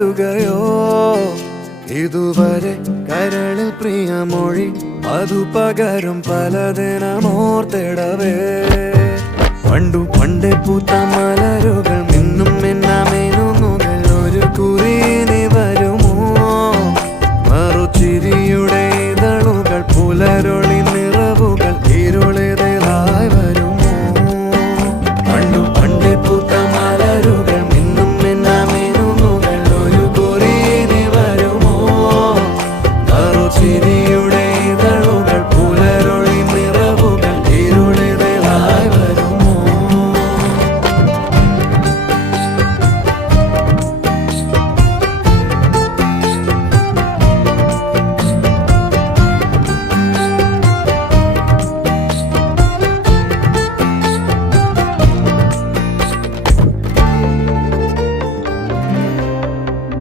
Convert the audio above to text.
യോ ഇതുവരെ കരളിൽ പ്രിയമൊഴി അതു പകരും പലതിനമോർത്തിടവേ പണ്ടു പണ്ടേ പൂത്ത മലരുകൾ